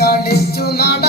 കളിച്ചു നട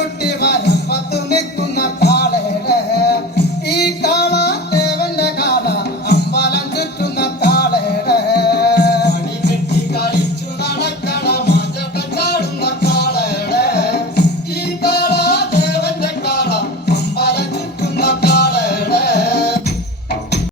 ರೊಟ್ಟಿ ಬಾರಪ್ಪ ತುಮಿ ಕುಂದ